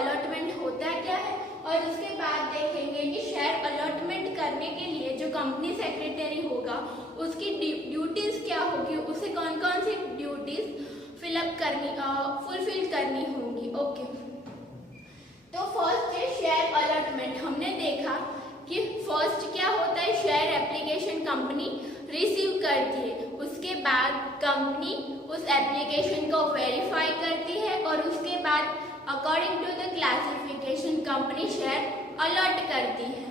Allotment होता क्या है, और उसके बाद देखेंगे कि शेयर अलॉटमेंट करने के लिए जो कंपनी सेक्रेटरी होगा उसकी ड्यूटीज क्या होगी, उसे कौन कौन सी ड्यूटीज फुलफिल करनी होंगी। ओके, तो फर्स्ट है शेयर अलॉटमेंट। हमने देखा कि फर्स्ट क्या होता है, शेयर एप्लीकेशन कंपनी रिसीव करती है, उसके बाद कंपनी उस एप्लीकेशन को वेरीफाई करती है और उसके बाद according to the classification company share allot करती है।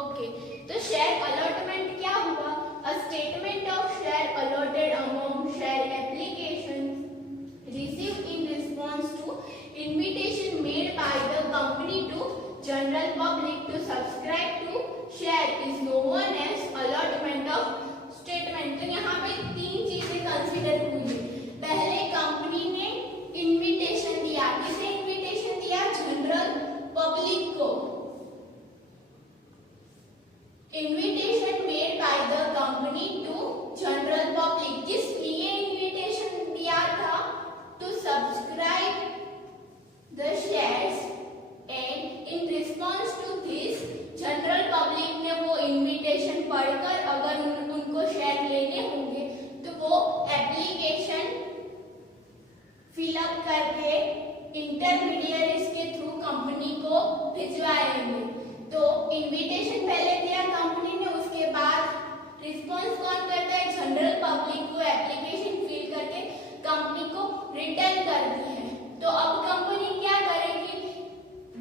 ओके, तो शेयर अलॉटमेंट क्या हुआ, a statement of share allotted among share application received in response to invitation made by the company to general public to subscribe to share is known as allotment of statement। तो यहाँ पे तीन चीजें consider हुई। पहले company ने invitation दिया, किसे इनविटेशन दिया, जनरल पब्लिक को। Invitation made by the company to general public, किस लिए इनविटेशन दिया था, to subscribe the shares, and in response to this general public ने वो इनविटेशन पढ़कर अगर उनको शेयर लेने होंगे तो वो एप्लीकेशन फिलअप करके इंटरमीडिएट्स के थ्रू कंपनी को भिजवाएंगे। तो इनविटेशन पहले दिया कंपनी ने, उसके बाद रिस्पॉन्स कौन करता है, जनरल पब्लिक को एप्लीकेशन फिल करके कंपनी को रिटर्न करती है। तो अब कंपनी क्या करेगी,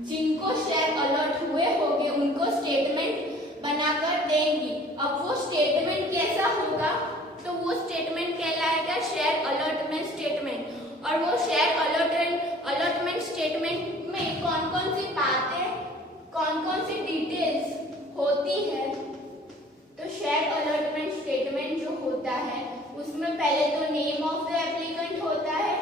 जिनको शेयर अलॉट हुए होंगे उनको स्टेटमेंट बनाकर देंगी। अब वो स्टेटमेंट कैसा होगा, तो वो स्टेटमेंट कहलाएगा शेयर अलॉटमेंट स्टेटमेंट। और वो शेयर अलॉटमेंट स्टेटमेंट में कौन कौन सी बातें, कौन कौन सी डिटेल्स होती है, तो शेयर अलॉटमेंट स्टेटमेंट जो होता है उसमें पहले तो नेम ऑफ द एप्लीकेंट होता है,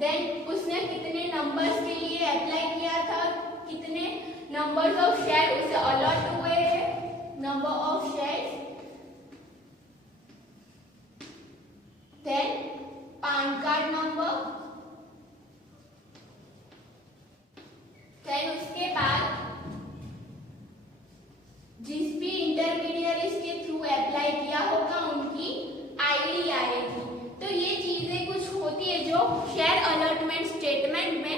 देन उसने कितने नंबर्स के लिए अप्लाई किया था, कितने नंबर्स ऑफ शेयर उसे अलॉट हुए हैं, number of shares, then PAN card number, then उसके बाद जिस भी इंटरमीडिएट्स के थ्रू अप्लाई किया होगा उनकी आईडी आएगी। तो ये चीजें कुछ होती है जो शेयर अलॉटमेंट स्टेटमेंट में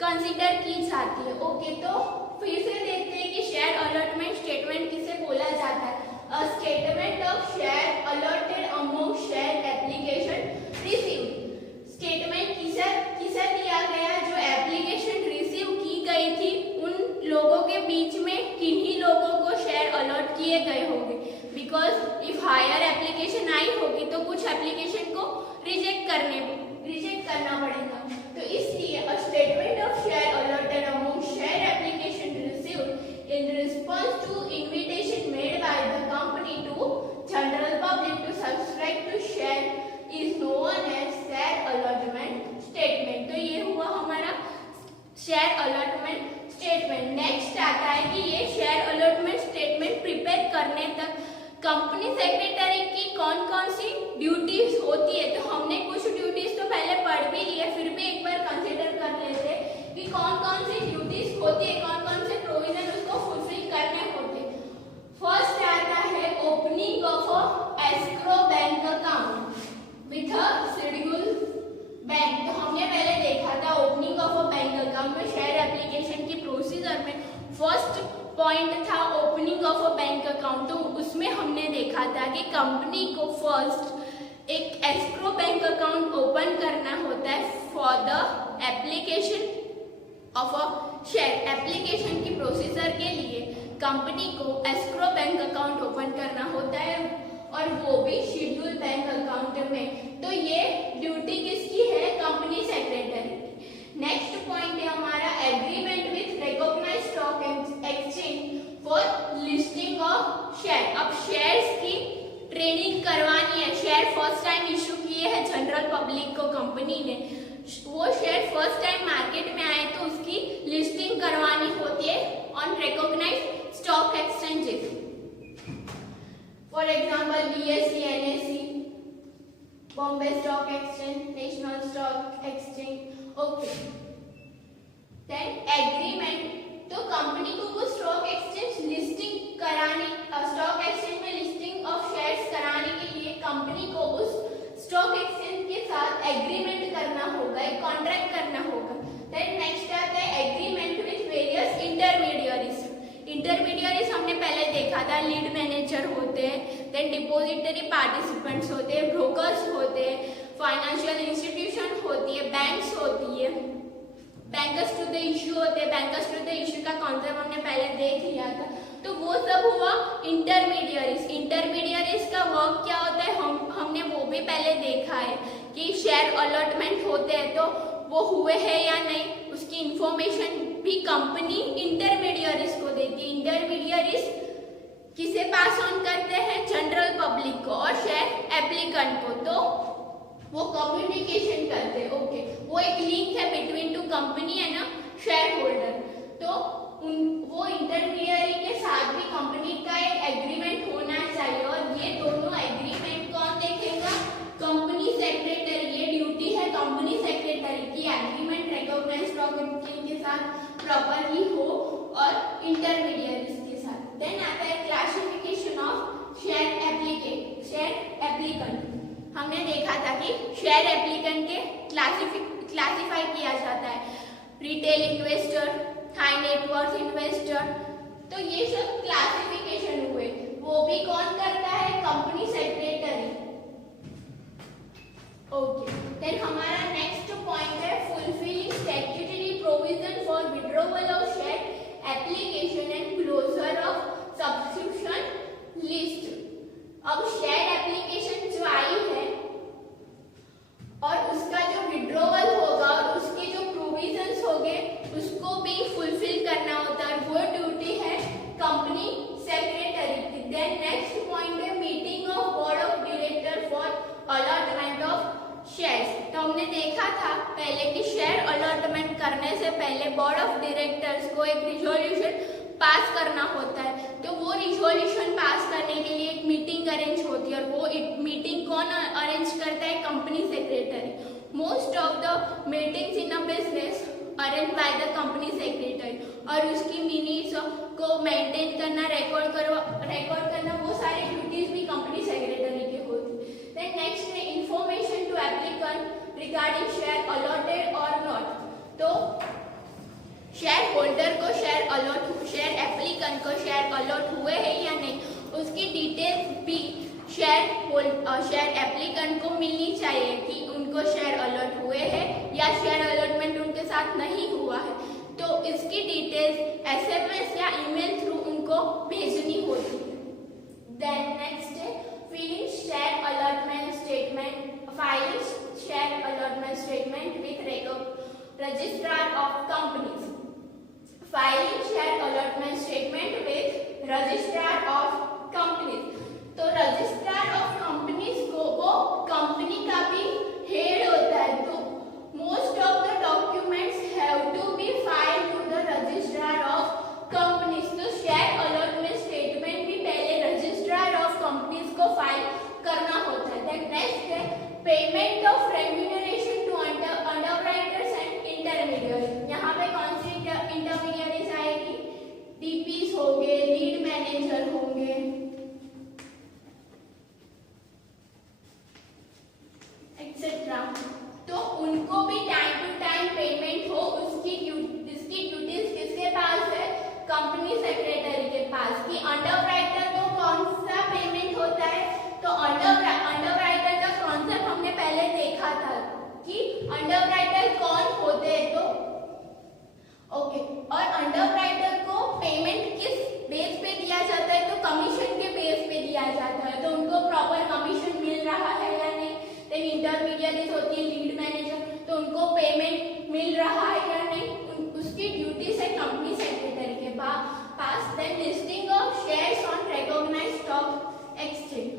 कंसीडर की जाती है। ओके, तो फिर से देखते हैं कि शेयर अलॉटमेंट स्टेटमेंट किसे बोला जाता है, अ statement of share allotted among share application received. Statement किसे दिया गया, जो एप्लीकेशन रिसीव की गई थी उन लोगों के बीच में किन्हीं लोगों को शेयर अलॉट किए गए होंगे, बिकॉज इफ हायर एप्लीकेशन आई होगी तो कुछ एप्लीकेशन को रिजेक्ट करना पड़ेगा। तो इसलिए a statement of share allotted among share application received in response to invitation made by the company to general public to subscribe to share is known as share allotment statement. तो ये हुआ हमारा share allotment statement. Next आता है कि ये share allotment statement prepare करने तक कंपनी सेक्रेटरी की कौन कौन सी ड्यूटीज होती है। तो हमने कुछ ड्यूटीज तो पहले पढ़ भी ली है, फिर भी एक बार कंसीडर कर लेते हैं कि कौन कौन सी ड्यूटीज होती है, कौन कौन से प्रोविजन उसको फुलफिल करने होते हैं। फर्स्ट आता है opening of a escrow bank account with a schedule bank. तो हमने पहले देखा था opening of a bank account में शेयर एप्लीकेशन की प्रोसीजर में फर्स्ट पॉइंट था opening of a bank account. तो उसमें हमने देखा था कि कंपनी को फर्स्ट एक एस्क्रो बैंक अकाउंट ओपन करना होता है for the application of a share. Application की प्रोसीजर के लिए कंपनी को एस्क्रो बैंक अकाउंट ओपन करना होता है और वो भी शेड्यूल बैंक अकाउंट में। तो ये ड्यूटी किसकी है, कंपनी सेक्रेटरी। नेक्स्ट पॉइंट है हमारा agreement with recognised stock exchange for listing of share. अब शेयर्स की ट्रेडिंग करवानी है, शेयर फर्स्ट टाइम इशू किए हैं जनरल पब्लिक को कंपनी ने, वो शेयर फर्स्ट टाइम मार्केट में आए तो उसकी लिस्टिंग करवानी होती है on recognised stock exchanges, for example BSE, NSE, Bombay stock exchange, national stock exchange. Okay, then agreement, तो कंपनी को वो स्टॉक एक्सचेंज लिस्टिंग कराने, स्टॉक एक्सचेंज में लिस्टिंग ऑफ शेयर्स कराने के लिए कंपनी को उस स्टॉक एक्सचेंज के साथ एग्रीमेंट करना होगा, एक कॉन्ट्रैक्ट करना होगा। देन नेक्स्ट आता है agreement with various intermediaries. Intermediaries हमने पहले देखा था, लीड मैनेजर होते हैं, देन डिपॉजिटरी पार्टिसिपेंट्स होते हैं, ब्रोकर्स होते हैं, फाइनेंशियल इंस्टीट्यूशन होती है, बैंक्स होती है, बैंकर्स टू द इश्यू होते हैं। बैंकर्स टू द इश्यू का कॉन्सेप्ट हमने पहले देख लिया था। तो वो सब हुआ इंटरमीडियरीज। इंटरमीडियरीज का वर्क क्या होता है हमने वो भी पहले देखा है कि शेयर अलॉटमेंट होते हैं तो वो हुए हैं या नहीं, उसकी इंफॉर्मेशन भी कंपनी इंटरमीडियरीज को देती है। इंटरमीडियरीज किसे पास ऑन करते हैं? जनरल पब्लिक को और शेयर एप्लीकेंट को। तो वो कम्युनिकेशन करते हैं। ओके, वो एक लिंक है between two company and share holder. तो वो इंटरमीडियरी के साथ भी कंपनी का एक एग्रीमेंट होना चाहिए और ये दोनों एग्रीमेंट कौन देखेगा? Company secretary. ये ड्यूटी है कंपनी सेक्रेटरी की एग्रीमेंट रिकॉग्नाइज्ड स्टॉक एक्सचेंज के साथ प्रॉपरली हो और इंटरमीडियरीज के साथ। देन आता है classification of share applicant. Share applicant हमने देखा था कि शेयर एप्लीकेंट के क्लासिफाई किया जाता है, retail investor, high net worth investor. तो ये सब क्लासिफिकेशन हुए, वो भी कौन करता है? Company secretary. ओके, देन हमारा नेक्स्ट पॉइंट है fulfilling statutory provision for withdrawal of share application and closure of subscription list. अब शेयर एप्लीकेशन जो आई है और उसका जो विड्रॉवल होगा और उसके जो प्रोविजंस होंगे उसको भी फुलफिल करना होता है, वो ड्यूटी है कंपनी सेक्रेटरी की। देन नेक्स्ट पॉइंट है meeting of board of director for allotment of shares. तो हमने देखा था पहले कि शेयर अलॉटमेंट करने से पहले बोर्ड ऑफ डायरेक्टर्स को एक रिजोल्यूशन पास करना होता है। तो वो रिजोल्यूशन पास करने के लिए एक मीटिंग अरेंज होती है और वो मीटिंग कौन अरेंज करता है? Company secretary. Most of the meetings in a business arrange by the company secretary और उसकी मिनट्स को मेंटेन करना, रिकॉर्ड करना, वो सारी ड्यूटीज भी कंपनी सेक्रेटरी की होती है। देन नेक्स्ट है information to applicant regarding share allotted और नॉट। तो शेयर होल्डर को शेयर एप्लीकेंट को शेयर अलॉट हुए हैं या नहीं, उसकी डिटेल्स भी शेयर एप्लीकेंट को मिलनी चाहिए कि उनको शेयर अलॉट हुए हैं या शेयर अलॉटमेंट उनके साथ नहीं हुआ है। तो इसकी डिटेल्स एसएमएस या ईमेल थ्रू उनको भेजनी होती है। देन नेक्स्ट है filling share allotment statement, filing share allotment statement with registrar of companies. Filing share allotment statement with registrar of companies. तो रजिस्ट्रार ऑफ कंपनीज को वो कंपनी का भी हेड होता है। तो most of the documents have to be filed to the registrar of companies. तो share allotment statement भी पहले रजिस्ट्रार ऑफ कंपनीज को फाइल करना होता है। देन नेक्स्ट है payment of remuneration to underwriters and intermediate. यहाँ पे कौन सी इंटरमीडिएट्स आएगी? डीपीस होंगे, लीड मैनेजर होंगे, एक्सेट्रा। तो उनको भी टाइम टू टाइम पेमेंट हो, इसकी ड्यूटीज किसके पास है? कंपनी सेक्रेटरी के पास। कि अंडरराइटर को कौन सा पेमेंट होता है? तो अंडरराइटर का कॉन्सेप्ट हमने पहले देखा था कि अंडरराइटर कौन होते हैं। तो ओके, और अंडरराइटर को पेमेंट किस बेस पे दिया जाता है? तो कमीशन के बेस पे दिया जाता है। तो उनको प्रॉपर कमीशन मिल रहा है या नहीं? देन इंटरमीडिएट्स होती है लीड मैनेजर, तो उनको पेमेंट मिल रहा है या नहीं, उसकी ड्यूटीज है कंपनी सेक्रेटरी के पास। Then listing of shares on recognised stock exchange.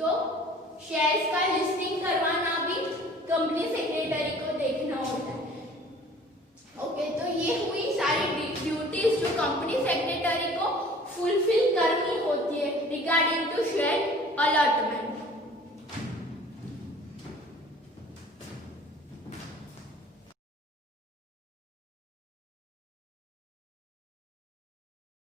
तो शेयर्स का लिस्टिंग करवाना भी कंपनी सेक्रेटरी को देखना होता है। ओके, तो ये हुई सारी ड्यूटीज जो कंपनी सेक्रेटरी को फुलफिल करनी होती है रिगार्डिंग टू शेयर अलॉटमेंट।